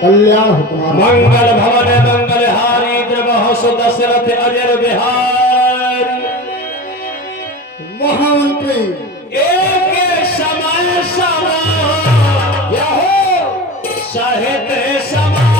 कल्याण हो तुम्हारा। मंगल भवन मंगल हारी द्रवह सुदशरथ अजर बिहार। महामंत्री एक समय समान यहो साहित्य समान।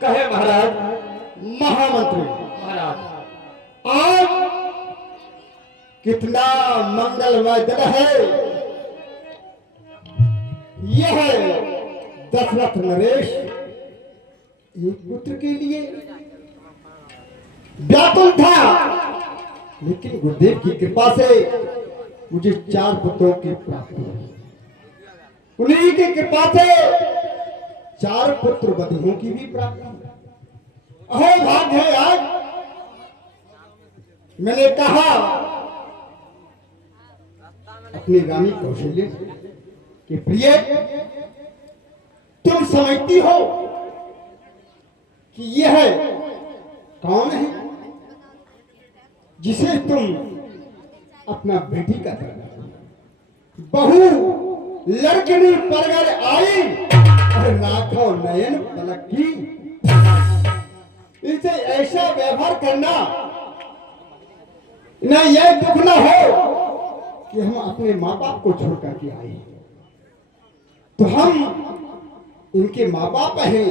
कहे महाराज। महामंत्री महाराज आज कितना मंगलमय दिन है। यह दशरथ नरेश एक पुत्र के लिए व्याकुल था, लेकिन गुरुदेव की कृपा से मुझे 4 पुत्रों की प्राप्ति हुई। उन्हीं की कृपा से 4 पुत्र वधुओं की भी प्राप्ति। अहो भाग्य है आज। मैंने कहा अपनी रानी कौशल्य कि प्रिय, तुम समझती हो कि यह कौन है जिसे तुम अपना बेटी का बहू लड़कनी परगर आई और नाथो नयन पलक की। इसे ऐसा व्यवहार करना न यह दुख न हो कि हम अपने माँ बाप को छोड़ करके आए, तो हम इनके माँ बाप हैं।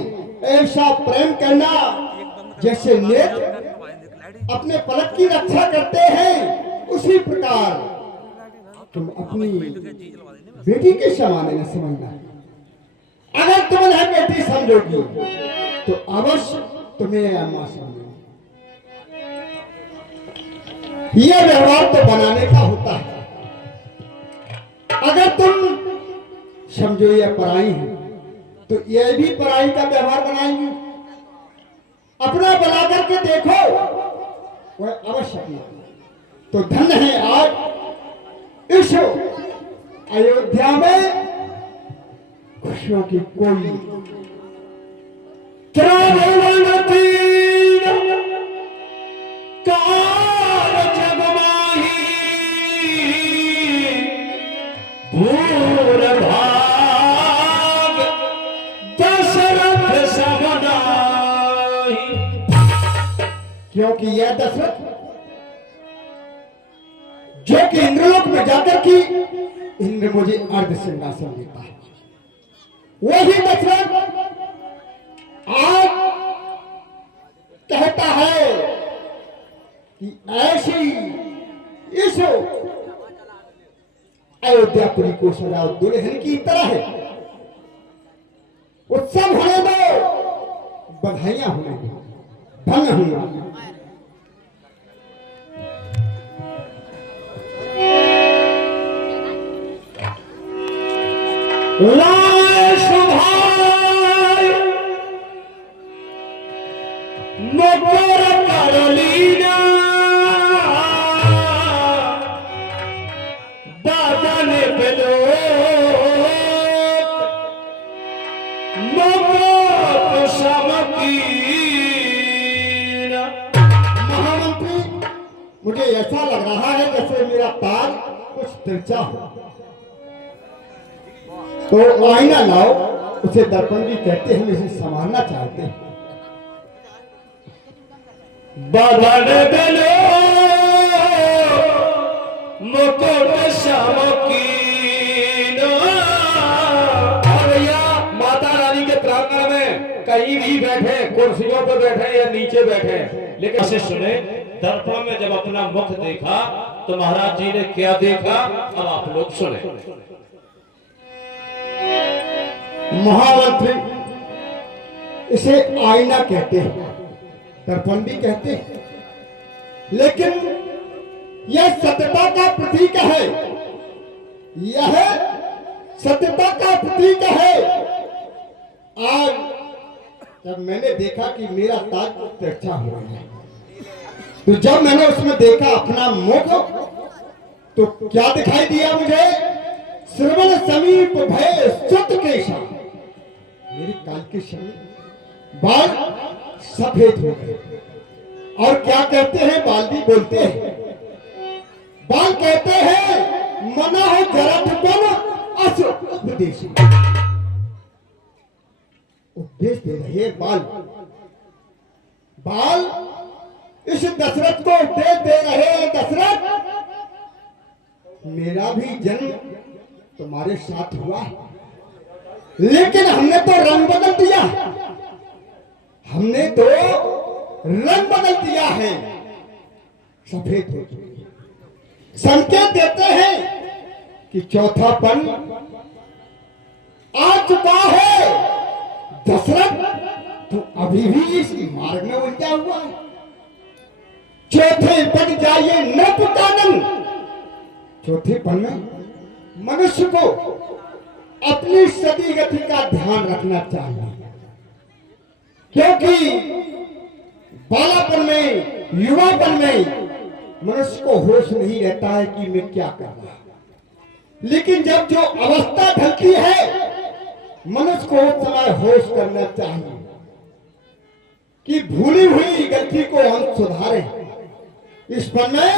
ऐसा प्रेम करना जैसे नेत्र अपने पलक की रक्षा करते हैं, उसी प्रकार तुम अपनी बेटी के समान न समझना। अगर तुम उन्हें बेटी समझोगी तो अवश्य तुम्हें अम्मा समझोगी। यह व्यवहार तो बनाने का होता है। अगर तुम समझो यह पराई है तो यह भी पराई का व्यवहार बनाएंगे। अपना बना करके देखो, वह अवश्य अपना। तो धन्य है आज इस अयोध्या में खुशियों की कोई क्योंकि यह दशरथ जो कि इंद्रलोक में जाकर की इंद्र मुझे अर्ध सिंहासन देता है, वही दशरथ आज कहता है कि ऐसी इस अयोध्यापुरी को सजाओ दुल्हन की तरह है। उत्सव होने दो, बधाइयां होने दो, धन्य होना। लाए सुभाय मकर करलीना दादा ने पेलो मकर समकीना। महामंत्री, मुझे ऐसा लग रहा है जैसे मेरा पैर कुछ तिरछा हो, तो आईना लाओ। उसे दर्पण भी कहते हैं, इसे संभालना चाहते हैं। बादल बेलो मुकुट समकीना। और या माता रानी के प्रांगण में कहीं भी बैठे, कुर्सियों पर बैठे या नीचे बैठे, लेकिन इसे सुने। दर्पण में जब अपना मुख देखा तो महाराज जी ने क्या देखा, अब आप लोग सुने। महामंत्री, इसे आईना कहते हैं, दर्पण भी कहते हैं, लेकिन यह सत्यता का प्रतीक है। यह सत्यता का प्रतीक है जब मैंने देखा कि मेरा ताज तिरछा हो रहा है, तो जब मैंने उसमें देखा अपना मुख, तो क्या दिखाई दिया मुझे? श्रवण समीप भय सुत केशा, मेरी काल के समीप बाल सफेद हो गए। और क्या कहते हैं? बाल भी बोलते हैं। बाल कहते हैं मना हो जराठपन अस उपदेश, उपदेश दे रहे बाल। बाल इस दशरथ को उपदेश दे रहे हैं, दशरथ मेरा भी जन्म तुम्हारे साथ हुआ है, लेकिन हमने तो रंग बदल दिया, हमने तो रंग बदल दिया है, सफेद हो चुकी है। संकेत देते हैं कि चौथापन आ चुका है। दशरथ तो अभी भी इस मार्ग में उलझा हुआ है। चौथे पद जाइए न पुकानन, चौथे पद में मनुष्य को अपनी सदी गति का ध्यान रखना चाहिए, क्योंकि बालापन में, युवापन में मनुष्य को होश नहीं रहता है कि मैं क्या कर रहा हूं। लेकिन जब जो अवस्था ढलती है, मनुष्य को उस समय होश करना चाहिए कि भूली हुई गलती को हम सुधारें। इस पर मैं